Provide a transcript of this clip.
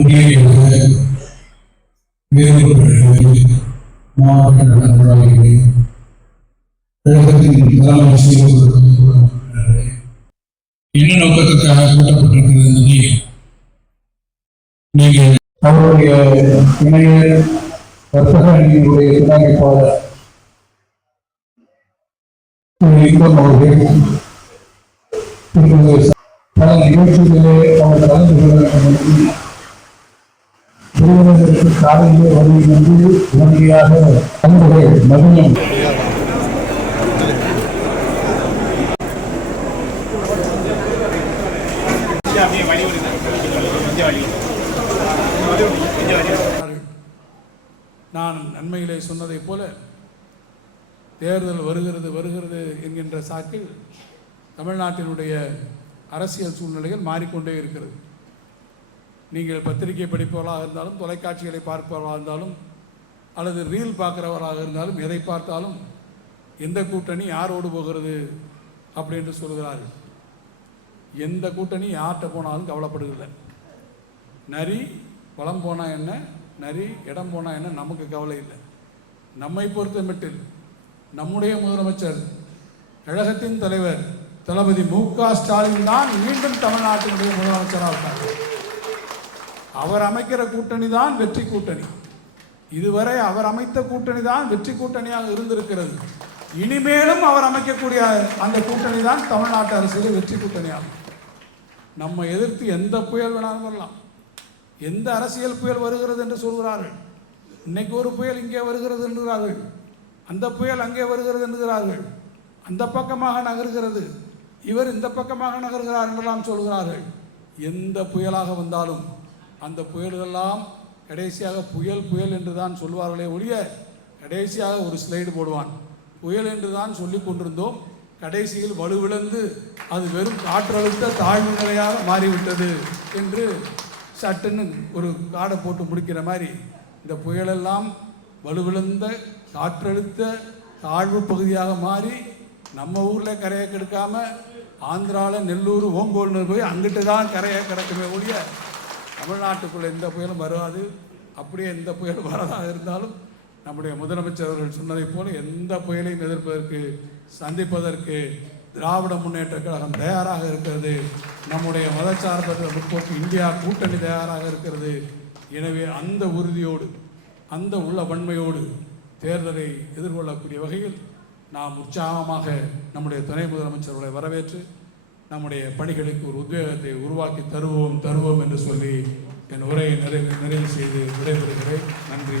முன்னேறியுள்ள வேறுபடுகிறது மாவட்ட என்ன நோக்கத்திற்காக கூட்டப்பட்டிருக்கிறது என்பதை நீங்கள் அவருடைய இணைய வர்த்தக அணியினுடைய அவர்கள். பல நிகழ்ச்சிகளிலே அவர் கலந்து கொள்ள வேண்டும். என்று காலையிலே வருகை என்று உடனடியாக அன்புகள் நான் நன்மையிலே சொன்னதைப் போல தேர்தல் வருகிறது வருகிறது என்கின்ற சாக்கில் தமிழ்நாட்டினுடைய அரசியல் சூழ்நிலைகள் மாறிக்கொண்டே இருக்கிறது. நீங்கள் பத்திரிகை படிப்பவர்களாக இருந்தாலும் தொலைக்காட்சிகளை பார்ப்பவர்களாக இருந்தாலும் அல்லது ரீல் பார்க்குறவராக இருந்தாலும் எதை பார்த்தாலும் எந்த கூட்டணி யாரோடு போகிறது அப்படி என்று சொல்கிறார்கள். எந்த கூட்டணி யார்கிட்ட போனாலும் கவலைப்படுகிறதில்லை. நரி வளம் போனால் என்ன நரி இடம் போனால் என்ன நமக்கு கவலை இல்லை. நம்மை பொறுத்த மட்டில் நம்முடைய முதலமைச்சர் கழகத்தின் தலைவர் தளபதி மு க ஸ்டாலின் தான் மீண்டும் தமிழ்நாட்டினுடைய முதலமைச்சராக இருக்கார். அவர் அமைக்கிற கூட்டணி தான் வெற்றி கூட்டணி. இதுவரை அவர் அமைத்த கூட்டணி தான் வெற்றி கூட்டணியாக இருந்திருக்கிறது. இனிமேலும் அவர் அமைக்கக்கூடிய அந்த கூட்டணி தான் தமிழ்நாட்டு அரசியல் வெற்றி கூட்டணியாகும். நம்ம எதிர்த்து எந்த புயல் வேணாலும் வரலாம். எந்த அரசியல் புயல் வருகிறது என்று சொல்கிறார்கள். இன்னைக்கு ஒரு புயல் இங்கே வருகிறது என்கிறார்கள். அந்த புயல் அங்கே வருகிறது என்கிறார்கள். அந்த பக்கமாக நகர்கிறது. இவர் இந்த பக்கமாக நகர்கிறார் என்றெல்லாம் சொல்கிறார்கள். எந்த புயலாக வந்தாலும் அந்த புயல்களெல்லாம் கடைசியாக புயல் புயல் என்று தான் சொல்வார்களே ஒழிய கடைசியாக ஒரு ஸ்லைடு போடுவான். புயல் என்று தான் சொல்லிக் கொண்டிருந்தோம். கடைசியில் வலுவிழந்து அது வெறும் காற்றழுத்த தாழ்வு நிலையாக மாறிவிட்டது என்று சட்டுன்னு ஒரு காடை போட்டு முடிக்கிற மாதிரி இந்த புயலெல்லாம் வலுவிழந்த காற்றழுத்த தாழ்வு பகுதியாக மாறி நம்ம ஊரில் கரையை கெடுக்காமல் ஆந்திராவில் நெல்லூர் ஓங்கோல்னு போய் அங்கிட்டு தான் கரையை கிடக்குமே ஒழிய தமிழ்நாட்டுக்குள்ளே எந்த புயலும் வராது. அப்படியே எந்த புயல் வரதாக இருந்தாலும் நம்முடைய முதலமைச்சர் அவர்கள் சொன்னதைப் போல எந்த புயலையும் எதிர்ப்பதற்கு சந்திப்பதற்கு திராவிட முன்னேற்ற கழகம் தயாராக இருக்கிறது. நம்முடைய மதச்சார்பற்ற முற்போக்கு இந்தியா கூட்டணி தயாராக இருக்கிறது. எனவே அந்த உறுதியோடு அந்த உள்ள வன்மையோடு தேர்தலை எதிர்கொள்ளக்கூடிய வகையில் நாம் உற்சாகமாக நம்முடைய துணை முதலமைச்சர்களை வரவேற்று நம்முடைய பணிகளுக்கு ஒரு உத்வேகத்தை உருவாக்கி தருவோம் தருவோம் என்று சொல்லி என் உரையை நிறைவு நிறைவு செய்து விடைபெறுகிறேன். நன்றி